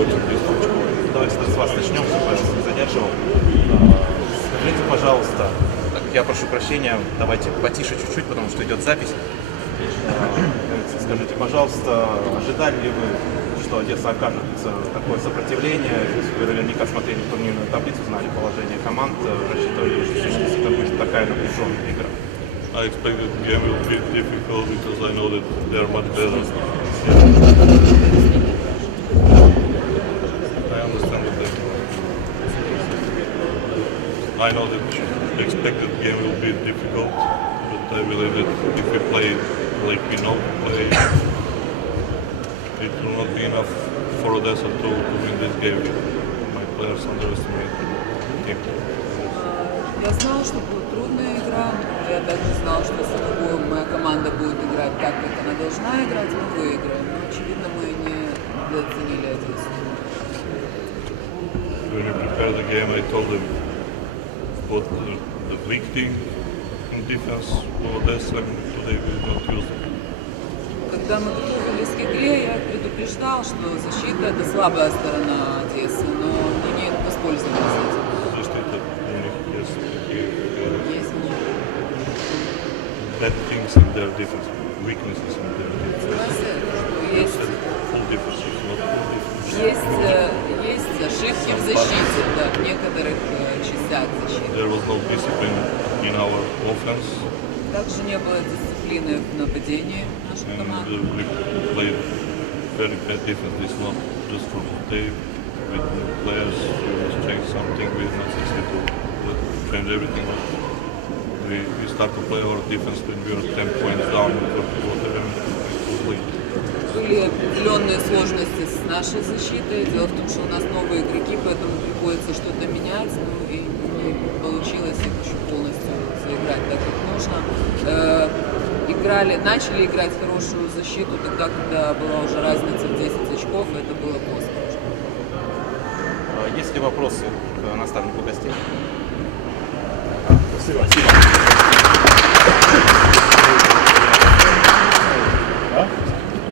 против Дисточкова. Давайте с вас начнем, чтобы не задерживал. Скажите, пожалуйста, так, я прошу прощения, давайте потише чуть-чуть, потому что идет запись. Скажите, пожалуйста, ожидали ли вы, что Одесса окажет э, такое сопротивление? Вы наверняка смотрели турнирную таблицу, знали положение команд, рассчитывали, что это будет такая напряженная игра. I expected the game will be difficult because I know that they are much better. I know that expected game will be difficult, but I believe that if we play like we know to play, it will not be enough for Odessa to, to win this game. My players underestimate the team. Я знала, что будет трудная игра, но я также знала, что если другую моя команда будет играть так, как она должна играть, мы выиграем. Но, очевидно, мы не недооценили Одессу. when we prepared the game, I told them what the, the weak thing in defense for Odessa, and today we not use it. Когда мы готовились к игре, я предупреждал, что защита – это слабая сторона Одессы, но мы не воспользовались этим. Защита у них есть такие э, Есть bad things in their defense, weaknesses in their defense. согласен, что I есть, said full defense is not full defense. есть, э, есть ошибки в защите, да, в некоторых э, частях защиты. There was no discipline in our offense, Также не было дисциплины в нападении нашей and команды. uh, we played very bad defense. It's not just from today. With new players, we must change something. We not easy to to change everything. We, we start to play our defense when we are 10 points down in fourth Были определенные сложности с нашей защитой. Дело в том, что у нас новые игроки, поэтому приходится что-то менять. Ну и не получилось их еще полностью заиграть так, как нужно. Э, играли, начали играть хорошую защиту тогда, когда была уже разница в 10 очков, и это было поздно. уже. А, Есть ли вопросы к наставнику гостей? Спасибо.